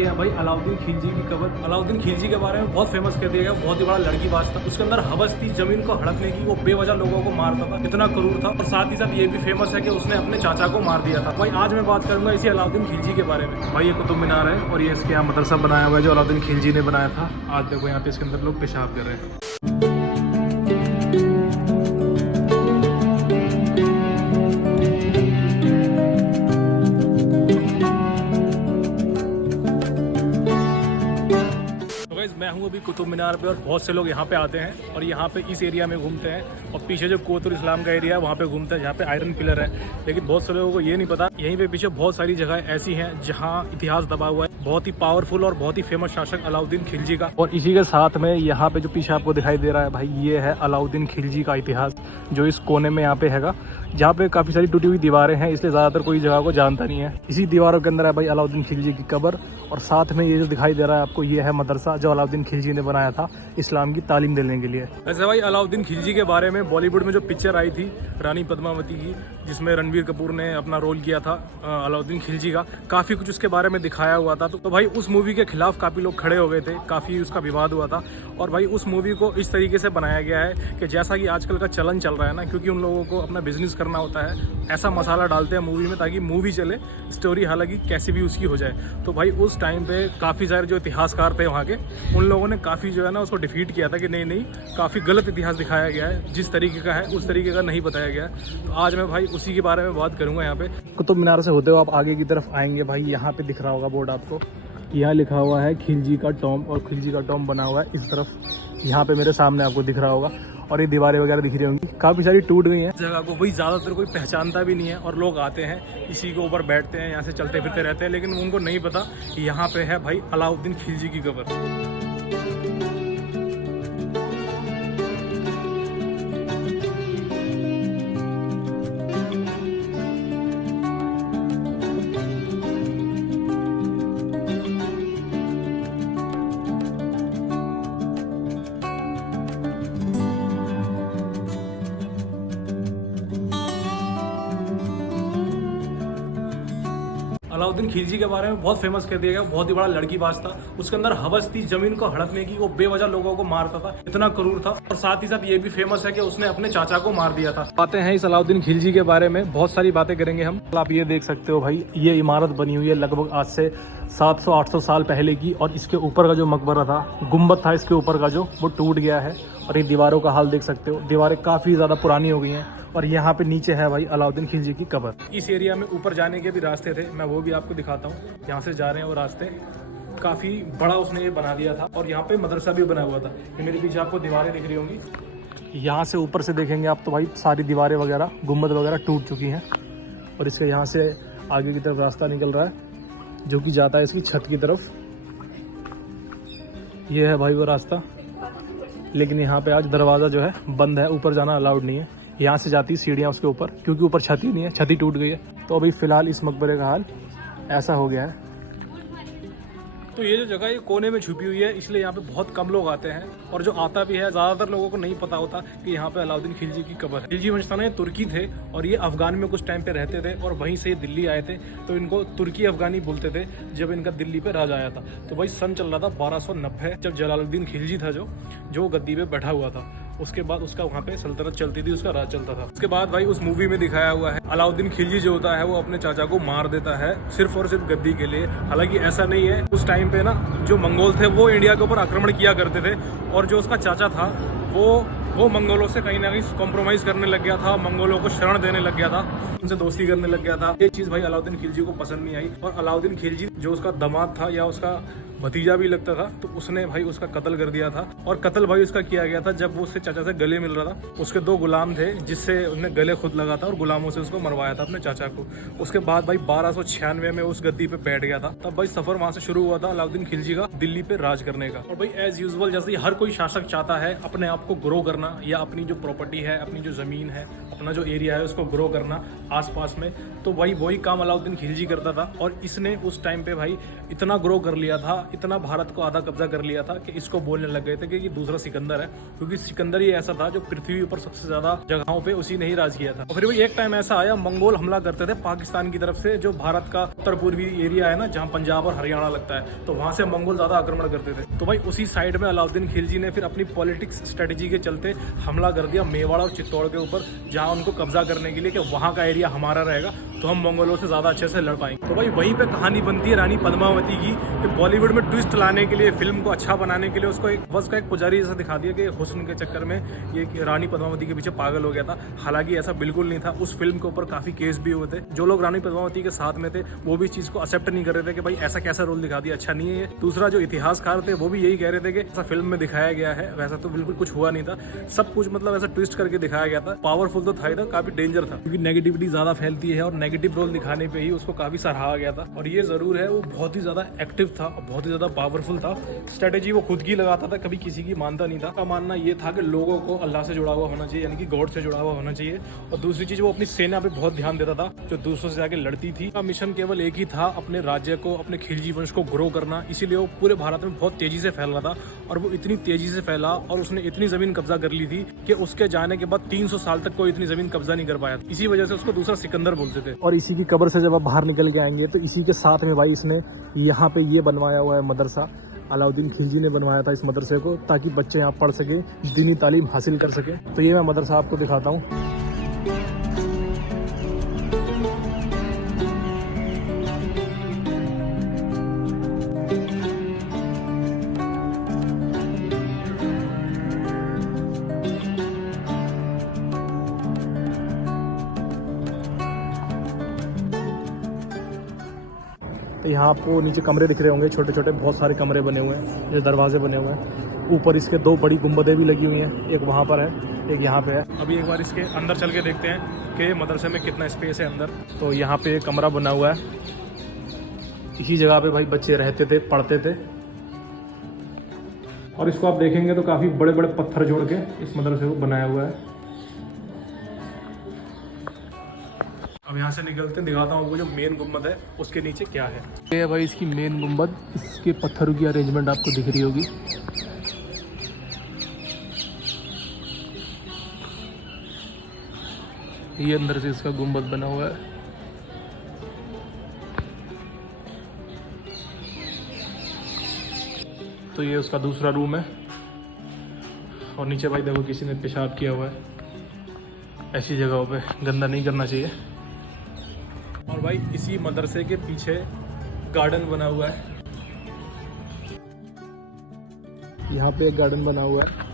ये है भाई अलाउद्दीन खिलजी की कब्र। अलाउद्दीन खिलजी के बारे में बहुत फेमस कर दिया गया, बहुत ही बड़ा लड़कीबाज था। उसके अंदर हवस थी जमीन को हड़पने की, वो बेवजह लोगों को मारता था, इतना क्रूर था। और साथ ही साथ ये भी फेमस है कि उसने अपने चाचा को मार दिया था। भाई आज मैं बात करूंगा इसी अलाउद्दीन खिलजी के बारे में। भाई ये कुतुब मीनार है और ये इसके यहाँ मदरसा बनाया हुआ है जो अलाउद्दीन खिलजी ने बनाया था। आज देखो यहाँ पे इसके अंदर लोग पेशाब कर रहे हैं। मैं हूँ अभी कुतुब मीनार पे और बहुत से लोग यहाँ पे आते हैं और यहाँ पे इस एरिया में घूमते हैं और पीछे जो कोतुल इस्लाम का एरिया है वहाँ पे घूमते हैं जहाँ पे आयरन पिलर है। लेकिन बहुत से लोगों को ये नहीं पता यहीं पे पीछे बहुत सारी जगह ऐसी हैं जहाँ इतिहास दबा हुआ है, बहुत ही पावरफुल और बहुत ही फेमस शासक अलाउद्दीन खिलजी का। और इसी के साथ में यहाँ पे जो पीछे आपको दिखाई दे रहा है भाई, ये है अलाउद्दीन खिलजी का इतिहास जो इस कोने में यहाँ पे हैगा, जहाँ पे काफ़ी सारी टूटी हुई दीवारें हैं, इसलिए ज़्यादातर कोई जगह को जानता नहीं है। इसी दीवारों के अंदर है भाई अलाउद्दीन खिलजी की कब्र और साथ में ये जो दिखाई दे रहा है आपको, ये है मदरसा जो अलाउद्दीन खिलजी ने बनाया था इस्लाम की तालीम देने के लिए। वैसे भाई अलाउद्दीन खिलजी के बारे में बॉलीवुड में जो पिक्चर आई थी रानी पद्मावती की, जिसमें रणवीर कपूर ने अपना रोल किया था अलाउद्दीन खिलजी का, काफ़ी कुछ उसके बारे में दिखाया हुआ था। तो भाई उस मूवी के खिलाफ काफ़ी लोग खड़े हो गए थे, काफ़ी उसका विवाद हुआ था। और भाई उस मूवी को इस तरीके से बनाया गया है कि जैसा कि आजकल का चलन चल रहा है ना, क्योंकि उन लोगों को अपना बिजनेस करना होता है, ऐसा मसाला डालते हैं मूवी में ताकि मूवी चले, स्टोरी हालांकि कैसी भी उसकी हो जाए। तो भाई उस टाइम पे काफ़ी सारे जो इतिहासकार थे वहाँ के, उन लोगों ने काफ़ी जो है ना उसको डिफीट किया था कि नहीं काफ़ी गलत इतिहास दिखाया गया है, जिस तरीके का है उस तरीके का नहीं बताया गया है। तो आज मैं भाई उसी के बारे में बात करूँगा। यहाँ पे कुतुब मीनार से होते हुए आप आगे की तरफ आएंगे भाई, यहाँ पे दिख रहा होगा बोर्ड आपको, यहाँ लिखा हुआ है खिलजी का टॉम, और खिलजी का टॉम बना हुआ है इस तरफ, यहाँ पे मेरे सामने आपको दिख रहा होगा। और ये दीवारें वगैरह दिख रही होंगी, काफ़ी सारी टूट गई हैं। जगह को भाई ज़्यादातर कोई पहचानता भी नहीं है और लोग आते हैं इसी के ऊपर बैठते हैं, यहाँ से चलते फिरते रहते हैं, लेकिन उनको नहीं पता कि यहाँ पे है भाई अलाउद्दीन खिलजी की कब्र। अलाउद्दीन खिलजी के बारे में बहुत फेमस कर दिया गया, बहुत ही बड़ा लड़कीबाज था। उसके अंदर हवस थी जमीन को हड़पने की, वो बेवजह लोगों को मारता था, इतना क्रूर था। और साथ ही साथ ये भी फेमस है कि उसने अपने चाचा को मार दिया था। बातें हैं इस अलाउद्दीन खिलजी के बारे में, बहुत सारी बातें करेंगे हम। आप ये देख सकते हो भाई, ये इमारत बनी हुई है लगभग आज से 700-800 साल पहले की, और इसके ऊपर का जो मकबरा था, गुम्बद था इसके ऊपर का जो, वो टूट गया है। और ये दीवारों का हाल देख सकते हो, दीवारें काफ़ी ज़्यादा पुरानी हो गई हैं। और यहाँ पे नीचे है भाई अलाउद्दीन खिलजी की कब्र। इस एरिया में ऊपर जाने के भी रास्ते थे, मैं वो भी आपको दिखाता हूँ। यहाँ से जा रहे हैं वो रास्ते, काफ़ी बड़ा उसने ये बना दिया था। और यहाँ पे मदरसा भी बना हुआ था। ये मेरे पीछे आपको दीवारें दिख रही होंगी, यहाँ से ऊपर से देखेंगे आप तो भाई सारी दीवारें वगैरह, गुम्बद वगैरह टूट चुकी हैं। और इसके यहाँ से आगे की तरफ रास्ता निकल रहा है जो कि जाता है इसकी छत की तरफ। ये है भाई वो रास्ता, लेकिन यहाँ पे आज दरवाज़ा जो है बंद है, ऊपर जाना अलाउड नहीं है। यहाँ से जाती सीढ़ियाँ उसके ऊपर, क्योंकि ऊपर छत ही नहीं है, छत ही टूट गई है। तो अभी फ़िलहाल इस मकबरे का हाल ऐसा हो गया है। तो ये जो जगह ये कोने में छुपी हुई है, इसलिए यहाँ पे बहुत कम लोग आते हैं। और जो आता भी है, ज़्यादातर लोगों को नहीं पता होता कि यहाँ पे अलाउद्दीन खिलजी की कब्र है। खिलजी वंश था ना, ये तुर्की थे और ये अफगान में कुछ टाइम पे रहते थे और वहीं से ये दिल्ली आए थे। तो इनको तुर्की अफगानी बोलते थे जब इनका दिल्ली पे राज आया था। तो भाई सन चल रहा था 1290, जब जलालुद्दीन खिलजी था जो गद्दी पे बैठा हुआ था। उसके बाद उसका वहाँ पे सल्तनत चलती थी, उसका राज चलता था। उसके बाद भाई उस मूवी में दिखाया हुआ है अलाउद्दीन खिलजी जो होता है वो अपने चाचा को मार देता है सिर्फ और सिर्फ गद्दी के लिए। हालांकि ऐसा नहीं है, उस टाइम पे ना जो मंगोल थे वो इंडिया के ऊपर आक्रमण किया करते थे, और जो उसका चाचा था वो मंगोलों से कहीं ना कहीं कॉम्प्रोमाइज़ करने लग गया था, मंगोलों को शरण देने लग गया था, उनसे दोस्ती करने लग गया था। ये चीज़ भाई अलाउद्दीन खिलजी को पसंद नहीं आई। और अलाउद्दीन खिलजी जो उसका दामाद था या उसका भतीजा भी लगता था, तो उसने भाई उसका कत्ल कर दिया था। और कत्ल भाई उसका किया गया था जब वो उसके चाचा से गले मिल रहा था। उसके 2 गुलाम थे जिससे उसने गले खुद लगा था और गुलामों से उसको मरवाया था अपने चाचा को। उसके बाद भाई 1296 में उस गद्दी पे बैठ गया था। तब भाई सफर वहां से शुरू हुआ था अलाउद्दीन खिलजी का दिल्ली पे राज करने का। और भाई एज यूजुअल जैसे हर कोई शासक चाहता है अपने आप को ग्रो करना, या अपनी जो प्रॉपर्टी है, अपनी जो जमीन है, अपना जो एरिया है उसको ग्रो करना आसपास में, तो भाई वही काम अलाउद्दीन खिलजी करता था। और इसने उस टाइम पे भाई इतना ग्रो कर लिया था, इतना भारत को आधा कब्जा कर लिया था कि इसको बोलने लग गए थे कि ये दूसरा सिकंदर है, क्योंकि सिकंदर ही ऐसा था जो पृथ्वी पर सबसे ज्यादा जगहों पे उसी ने ही राज किया था। और फिर भी एक टाइम ऐसा आया, मंगोल हमला करते थे पाकिस्तान की तरफ से, जो भारत का उत्तर पूर्वी एरिया है ना, जहाँ पंजाब और हरियाणा लगता है, तो वहां से मंगोल ज्यादा आक्रमण करते थे। तो भाई उसी साइड में अलाउद्दीन खिलजी ने फिर अपनी पॉलिटिक्स स्ट्रेटेजी के चलते हमला कर दिया मेवाड़ और चित्तौड़ के ऊपर, जहाँ उनको कब्जा करने के लिए कि वहाँ का एरिया हमारा रहेगा तो हम मंगोलों से ज्यादा अच्छे से लड़ पाएंगे। तो भाई वहीं पे कहानी बनती है रानी पद्मावती की, कि बॉलीवुड में ट्विस्ट लाने के लिए, फिल्म को अच्छा बनाने के लिए उसको एक बस का एक पुजारी जैसा दिखा दिया कि हुस्न के चक्कर में ये रानी पद्मावती के पीछे पागल हो गया था। हालांकि ऐसा बिल्कुल नहीं था। उस फिल्म के ऊपर काफी केस भी हुए थे। जो लोग रानी पद्मावती के साथ में थे वो भी इस चीज को एक्सेप्ट नहीं कर रहे थे कि भाई ऐसा कैसा रोल दिखा दिया, अच्छा नहीं है ये। दूसरा जो इतिहासकार थे वो भी यही कह रहे थे कि ऐसा फिल्म में दिखाया गया है, वैसा तो बिल्कुल कुछ हुआ नहीं था, सब कुछ मतलब ऐसा ट्विस्ट करके दिखाया गया था। पावरफुल तो था ही था, काफी डेंजर था, क्योंकि नेगेटिविटी ज्यादा फैलती है और नेगेटिव रोल दिखाने पे ही उसको काफी सराहा गया था। और ये जरूर है वो बहुत ही ज्यादा एक्टिव था और बहुत ही ज्यादा पावरफुल था। स्ट्रेटेजी वो खुद की लगाता था, कभी किसी की मानता नहीं था। का मानना ये था कि लोगों को अल्लाह से जुड़ा हुआ होना चाहिए, यानी कि गॉड से जुड़ा हुआ होना चाहिए। और दूसरी चीज, वो अपनी सेना पे बहुत ध्यान देता था जो दूसरों से जाके लड़ती थी। का मिशन केवल एक ही था, अपने राज्य को, अपने खिलजी वंश को ग्रो करना। इसीलिए वो पूरे भारत में बहुत तेजी से फैल रहा था। और वो इतनी तेजी से फैला और उसने इतनी जमीन कब्जा कर ली थी कि उसके जाने के बाद 300 साल तक कोई इतनी जमीन कब्जा नहीं कर पाया। इसी वजह से उसको दूसरा सिकंदर बोलते थे। और इसी की कब्र से जब आप बाहर निकल के आएंगे तो इसी के साथ में भाई इसने यहाँ पे ये बनवाया हुआ है मदरसा। अलाउद्दीन खिलजी ने बनवाया था इस मदरसे को, ताकि बच्चे यहाँ पढ़ सके, दीनी तालीम हासिल कर सके। तो ये मैं मदरसा आपको दिखाता हूँ। तो यहाँ आपको नीचे कमरे दिख रहे होंगे, छोटे छोटे बहुत सारे कमरे बने हुए हैं, ये दरवाजे बने हुए हैं। ऊपर इसके 2 बड़ी गुंबदें भी लगी हुई हैं, एक वहाँ पर है, एक यहाँ पे है। अभी एक बार इसके अंदर चल के देखते हैं कि मदरसे में कितना स्पेस है अंदर। तो यहाँ पे एक कमरा बना हुआ है, इसी जगह पे भाई बच्चे रहते थे, पढ़ते थे। और इसको आप देखेंगे तो काफ़ी बड़े बड़े पत्थर जोड़ के इस मदरसे को बनाया हुआ है। अब यहाँ से निकलते हैं, दिखाता हूँ आपको जो मेन गुम्बद है उसके नीचे क्या है। ये है भाई इसकी मेन गुम्बद, इसके पत्थरों की अरेंजमेंट आपको दिख रही होगी। ये अंदर से इसका गुम्बद बना हुआ है। तो ये उसका दूसरा रूम है। और नीचे भाई देखो किसी ने पेशाब किया हुआ है, ऐसी जगहों पे गंदा नहीं करना चाहिए। और भाई इसी मदरसे के पीछे गार्डन बना हुआ है, यहाँ पे एक गार्डन बना हुआ है।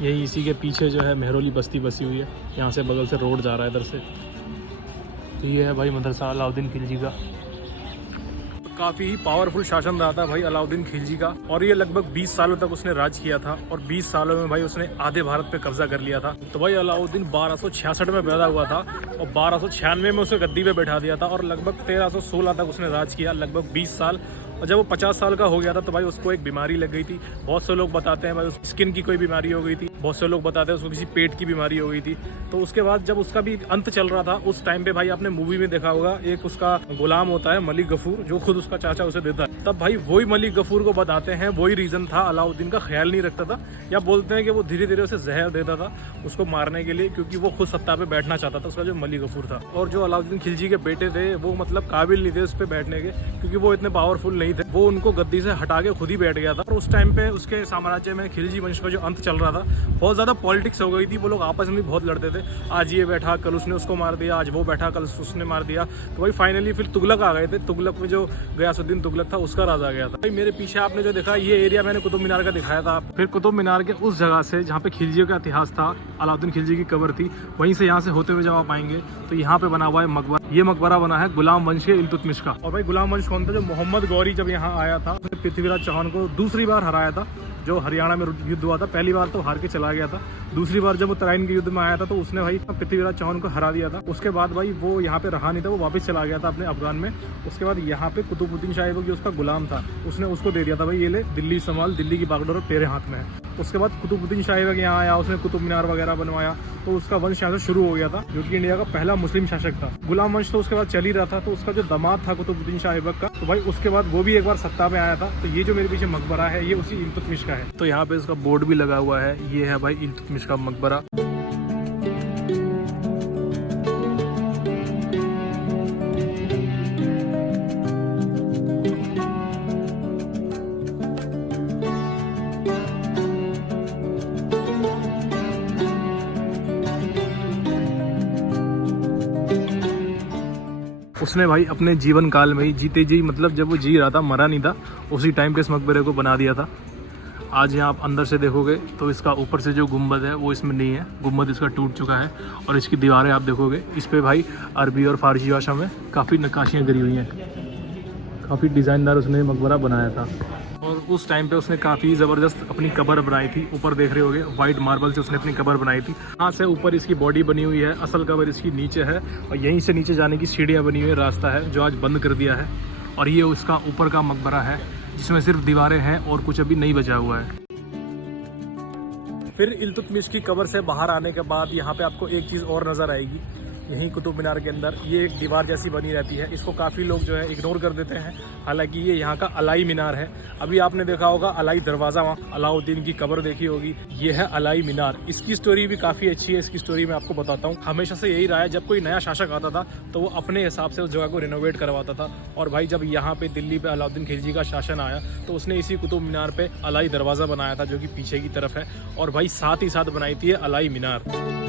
यही इसी के पीछे जो है मेहरौली बस्ती बसी हुई है, यहाँ से बगल से रोड जा रहा है इधर से। तो ये है भाई मदरसा अलाउद्दीन खिलजी का। काफ़ी ही पावरफुल शासन रहा था भाई अलाउद्दीन खिलजी का। और ये लगभग 20 सालों तक उसने राज किया था और 20 सालों में भाई उसने आधे भारत पे कब्जा कर लिया था। तो भाई अलाउद्दीन 1266 में पैदा हुआ था और 1296 में उसे गद्दी पे बैठा दिया था और लगभग 1316 तक उसने राज किया, लगभग 20 साल। और जब वो 50 साल का हो गया था तो भाई उसको एक बीमारी लग गई थी। बहुत से लोग बताते हैं भाई उसको स्किन की कोई बीमारी हो गई थी, बहुत से लोग बताते हैं उसको किसी पेट की बीमारी हो गई थी। तो उसके बाद जब उसका भी अंत चल रहा था उस टाइम पे भाई आपने मूवी में देखा होगा, एक उसका गुलाम होता है मलिक गफूर, जो खुद उसका चाचा उसे देता है। तब भाई वही मलिक गफूर को बताते हैं वही रीजन था, अलाउद्दीन का ख्याल नहीं रखता था, या बोलते हैं कि वो धीरे धीरे उसे जहर देता था उसको मारने के लिए, क्योंकि वो खुद सत्ता पे बैठना चाहता था, उसका जो मलिक गफूर था। और जो अलाउद्दीन खिलजी के बेटे थे वो मतलब काबिल नहीं थे उस पर बैठने के, क्योंकि वो इतने पावरफुल नहीं थे। वो उनको गद्दी से हटा के खुद ही बैठ गया था। और उस टाइम पे उसके साम्राज्य में खिलजी वंश का जो अंत चल रहा था, बहुत ज्यादा पॉलिटिक्स हो गई थी, वो लोग आपस में बहुत लड़ते थे। आज ये बैठा, कल उसने उसको मार दिया, आज वो बैठा, कल उसने मार दिया। तो भाई फाइनली फिर तुगलक आ गए थे। तुगलक में जो गयासुद्दीन तुगलक था उसका राज आ गया था। भाई मेरे पीछे आपने जो देखा ये एरिया मैंने कुतुब मीनार का दिखाया था। फिर कुतुब मीनार के उस जगह से जहाँ पे खिलजियों का इतिहास था, अलाउद्दीन खिलजी की कब्र थी, वहीं से यहाँ से होते हुए जब आप आएंगे तो यहाँ पे बना हुआ है मकबरा। ये मकबरा बना है गुलाम वंश के इल्तुतमिश का। और भाई गुलाम वंश कौन था? जो मोहम्मद गौरी जब यहाँ आया था उसने पृथ्वीराज चौहान को दूसरी बार हराया था। जो हरियाणा में युद्ध हुआ था, पहली बार तो हार के चला गया था, दूसरी बार जब वो तराइन के युद्ध में आया था तो उसने भाई पृथ्वीराज चौहान को हरा दिया था। उसके बाद भाई वो यहाँ पे रहा नहीं था, वो वापस चला गया था अपने अफगान में। उसके बाद यहाँ पे कुतुबुद्दीन शाह जो उसका गुलाम था उसने उसको दे दिया था, भाई ये ले दिल्ली संभाल, दिल्ली की बागडोर तेरे हाथ में है। उसके बाद कुतुबुद्दीन शाही वगैरह यहाँ आया, उसने कुतुब मीनार वगैरह बनवाया, तो उसका वंश यहाँ से शुरू हो गया था, जो कि इंडिया का पहला मुस्लिम शासक था। गुलाम वंश तो उसके बाद चल ही रहा था, तो उसका जो दामाद था कुतुबुद्दीन शाह ऐबक का, तो भाई उसके बाद वो भी एक बार सत्ता में आया था। तो ये जो मेरे पीछे मकबरा है, ये उसी इल्तुतमिश का है। तो यहाँ पे इसका बोर्ड भी लगा हुआ है, ये है भाई इल्तुतमिश का मकबरा। उसने भाई अपने जीवन काल में ही जीते जी, मतलब जब वो जी रहा था, मरा नहीं था, उसी टाइम पे इस मकबरे को बना दिया था। आज यहाँ आप अंदर से देखोगे तो इसका ऊपर से जो गुम्बद है वो इसमें नहीं है, गुम्बद इसका टूट चुका है। और इसकी दीवारें आप देखोगे, इस पे भाई अरबी और फारसी भाषा में काफ़ी नक्काशियाँ करी हुई हैं। काफ़ी डिज़ाइनदार उसने मकबरा बनाया था। और उस टाइम पे उसने काफ़ी ज़बरदस्त अपनी कब्र बनाई थी। ऊपर देख रहे होगे वाइट मार्बल से उसने अपनी कब्र बनाई थी। यहाँ से ऊपर इसकी बॉडी बनी हुई है, असल कब्र इसकी नीचे है, और यहीं से नीचे जाने की सीढ़ियाँ बनी हुई है, रास्ता है जो आज बंद कर दिया है। और ये उसका ऊपर का मकबरा है जिसमें सिर्फ दीवारें हैं और कुछ अभी नहीं बचा हुआ है। फिर इल्तुतमिश की कब्र से बाहर आने के बाद यहाँ पे आपको एक चीज़ और नज़र आएगी। यहीं कुतुब मीनार के अंदर ये एक दीवार जैसी बनी रहती है, इसको काफ़ी लोग जो है इग्नोर कर देते हैं। हालांकि ये यहाँ का अलाई मीनार है। अभी आपने देखा होगा अलाई दरवाज़ा, वहाँ अलाउद्दीन की कब्र देखी होगी, ये है अलाई मीनार। इसकी स्टोरी भी काफ़ी अच्छी है। इसकी स्टोरी मैं आपको बताता हूँ। हमेशा से यही रहा है, जब कोई नया शासक आता था तो वो अपने हिसाब से उस जगह को रिनोवेट करवाता था। और भाई जब यहाँ पे दिल्ली पे अलाउद्दीन खिलजी का शासन आया तो उसने इसी कुतुब मीनार पे अलाई दरवाज़ा बनाया था, जो कि पीछे की तरफ है। और भाई साथ ही साथ बनाई थी अलाई मीनार।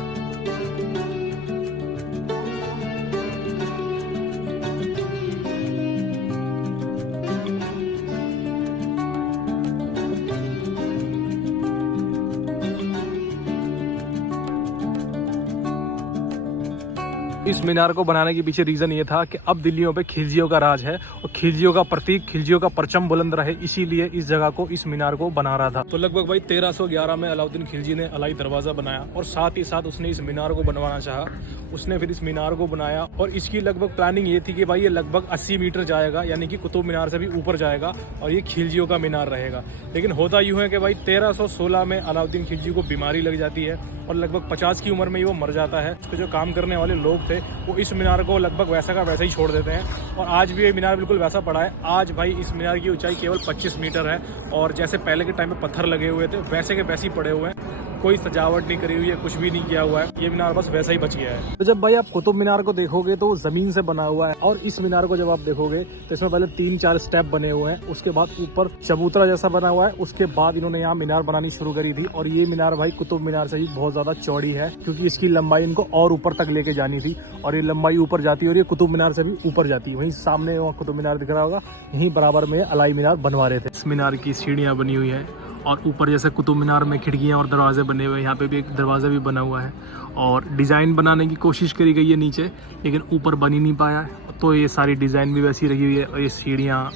इस मीनार को बनाने के पीछे रीज़न ये था कि अब दिल्लियों पे खिलजियों का राज है और खिलजियों का प्रतीक, खिलजियों का परचम बुलंद रहे, इसीलिए इस जगह को, इस मीनार को बना रहा था। तो लगभग भाई 1311 में अलाउद्दीन खिलजी ने अलाई दरवाज़ा बनाया और साथ ही साथ उसने इस मीनार को बनवाना चाहा। उसने फिर इस मीनार को बनाया और इसकी लगभग प्लानिंग ये थी कि भाई ये लगभग 80 मीटर जाएगा, यानी कि कुतुब मीनार से भी ऊपर जाएगा और ये खिलजियों का मीनार रहेगा। लेकिन होता यूँ है कि भाई 1316 में अलाउद्दीन खिलजी को बीमारी लग जाती है और लगभग 50 की उम्र में ही वो मर जाता है। उसके जो काम करने वाले लोग थे वो इस मीनार को लगभग वैसा का वैसा ही छोड़ देते हैं और आज भी ये मीनार बिल्कुल वैसा पड़ा है। आज भाई इस मीनार की ऊंचाई केवल 25 मीटर है और जैसे पहले के टाइम में पत्थर लगे हुए थे वैसे के वैसे ही पड़े हुए हैं। कोई सजावट नहीं करी हुई है, कुछ भी नहीं किया हुआ है। ये मीनार बस वैसा ही बच गया है। तो जब भाई आप कुतुब मीनार को देखोगे तो ज़मीन से बना हुआ है और इस मीनार को जब आप देखोगे तो इसमें पहले 3-4 स्टेप बने हुए हैं, उसके बाद ऊपर चबूतरा जैसा बना हुआ है, उसके बाद इन्होंने यहाँ मीनार बनानी शुरू करी थी। और ये मीनार भाई कुतुब मीनार से ही बहुत ज़्यादा चौड़ी है क्योंकि इसकी लंबाई इनको और ऊपर तक लेके जानी थी और ये लंबाई ऊपर जाती है और ये कुतुब मीनार से भी ऊपर जाती है। वहीं सामने वहाँ कुतुब मीनार दिख रहा होगा, यहीं बराबर में अलाई मीनार बनवा रहे थे। इस मीनार की सीढ़ियाँ बनी हुई है और ऊपर जैसे कुतुब मीनार में खिड़कियाँ और दरवाजे बने हुए हैं, यहाँ पे भी एक दरवाज़ा भी बना हुआ है और डिज़ाइन बनाने की कोशिश करी गई है नीचे, लेकिन ऊपर बन ही नहीं पाया है। तो ये सारी डिज़ाइन भी वैसी रही हुई है और ये सीढ़ियाँ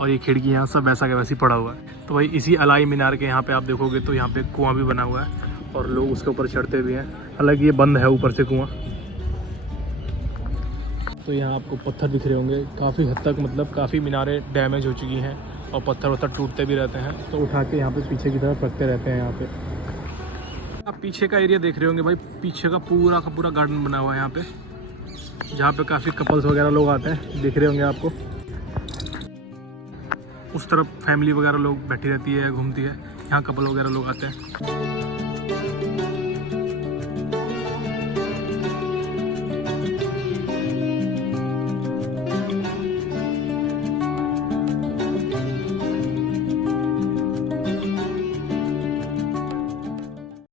और ये खिड़कियाँ सब वैसा के वैसी पड़ा हुआ है। तो भाई इसी अलाई मीनार के यहाँ पे आप देखोगे तो यहाँ पे कुआँ भी बना हुआ है और लोग उसके ऊपर चढ़ते भी हैं। हालांकि ये बंद है ऊपर से कुआँ। तो यहाँ आपको पत्थर दिख रहे होंगे, काफ़ी हद तक मतलब काफ़ी मीनारें डैमेज हो चुकी हैं और पत्थर वत्थर टूटते भी रहते हैं, तो उठा के यहाँ पे पीछे की तरफ रखते रहते हैं। यहाँ पे आप पीछे का एरिया देख रहे होंगे भाई, पीछे का पूरा गार्डन बना हुआ है यहाँ पे, जहाँ पे काफ़ी कपल्स वगैरह लोग आते हैं, दिख रहे होंगे आपको। उस तरफ फैमिली वगैरह लोग बैठी रहती है, घूमती है, यहाँ कपल वगैरह लोग आते हैं।